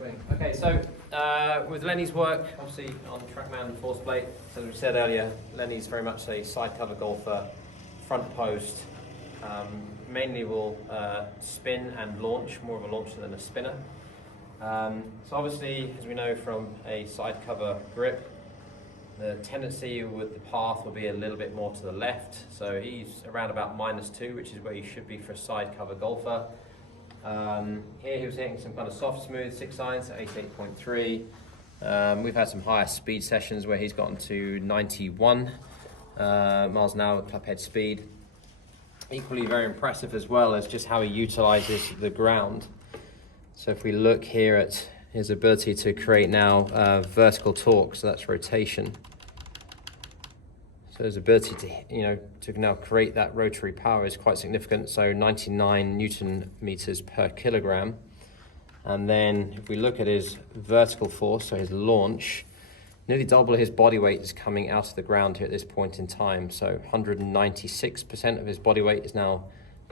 swing. Okay, so with Lenny's work, obviously on TrackMan and force plate, as we said earlier, Lenny's very much a side cover golfer, front post, mainly will spin and launch, more of a launcher than a spinner. So obviously, as we know from a side cover grip, the tendency with the path will be a little bit more to the left. So he's around about -2, which is where you should be for a side cover golfer. Here he was hitting some kind of soft smooth 6 irons at 88.3. We've had some higher speed sessions where he's gotten to 91 miles an hour club head speed. Equally very impressive as well as just how he utilizes the ground. So if we look here at his ability to create now vertical torque, so that's rotation. So his ability to now create that rotary power is quite significant. So 99 Newton meters per kilogram. And then if we look at his vertical force, so his launch, nearly double his body weight is coming out of the ground here at this point in time. So 196% of his body weight is now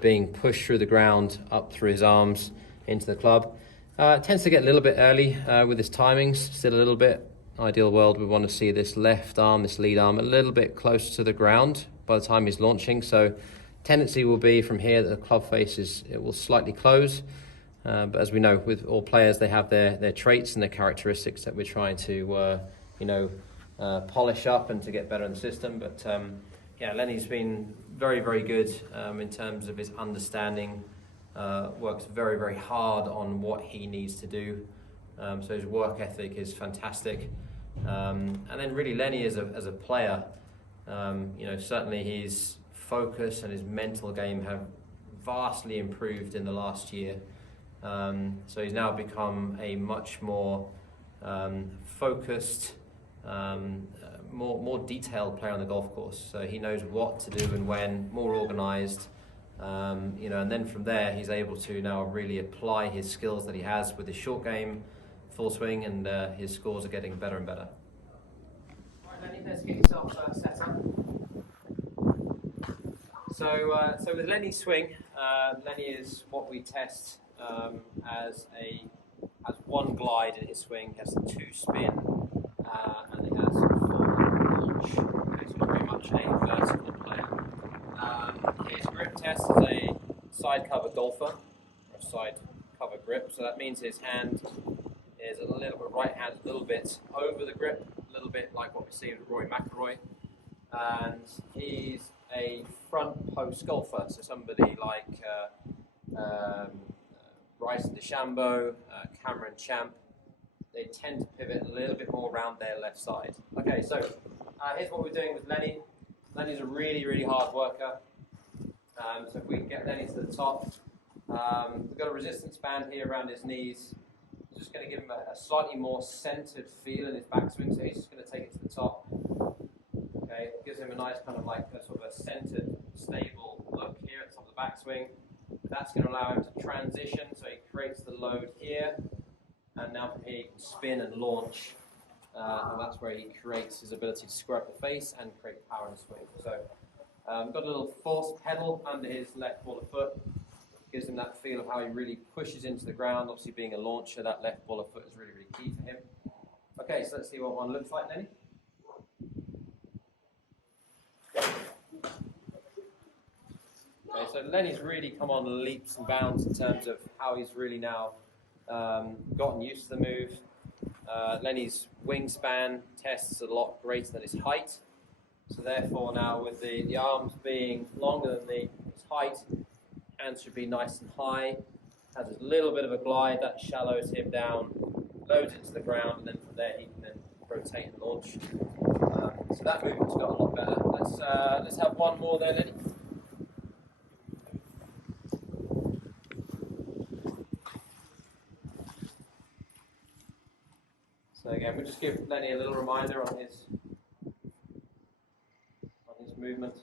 being pushed through the ground, up through his arms, into the club. It tends to get a little bit early with his timings, still a little bit. Ideal world, we want to see this left arm, this lead arm, a little bit close to the ground by the time he's launching. So tendency will be from here that the club face it will slightly close. But as we know, with all players, they have their traits and their characteristics that we're trying to, polish up and to get better in the system. But yeah, Lenny's been very, very good in terms of his understanding. Works very, very hard on what he needs to do. So his work ethic is fantastic. And then really Lenny as a player, certainly his focus and his mental game have vastly improved in the last year. So he's now become a much more focused, more detailed player on the golf course. So he knows what to do and when, more organized. And then from there he's able to now really apply his skills that he has with his short game, full swing, and his scores are getting better and better. All right, Lenny, let's get yourself set up. So with Lenny's swing, Lenny is what we test as one glide in his swing. He has 2 spin, and he has 4 launch. Okay, so very much a vertical player. His grip test is a side cover golfer, or a side cover grip. So that means his hand is a little bit, right hand a little bit over the grip, a little bit like what we see with Rory McIlroy. And he's a front post golfer, so somebody like Bryson DeChambeau, Cameron Champ, they tend to pivot a little bit more around their left side. Okay, so here's what we're doing with Lenny. Lenny's a really, really hard worker. So if we can get Lenny to the top, we've got a resistance band here around his knees. Just going to give him a slightly more centered feel in his backswing, so he's just going to take it to the top. Okay, it gives him a nice kind of like a sort of a centered, stable look here at the top of the backswing. That's going to allow him to transition, so he creates the load here, and now from here he can spin and launch, and that's where he creates his ability to square up the face and create power in the swing. So got a little force pedal under his left baller foot. Gives him that feel of how he really pushes into the ground. Obviously being a launcher, that left baller foot is really, really key for him. Okay, so let's see what one looks like, Lenny. Okay, so Lenny's really come on leaps and bounds in terms of how he's really now gotten used to the move. Lenny's wingspan tests a lot greater than his height. So therefore now with the arms being longer than his height, hands should be nice and high, has a little bit of a glide that shallows him down, loads into the ground, and then from there he can then rotate and launch. So that movement's got a lot better. Let's have one more there, Lenny. So again, we'll just give Lenny a little reminder on his movement.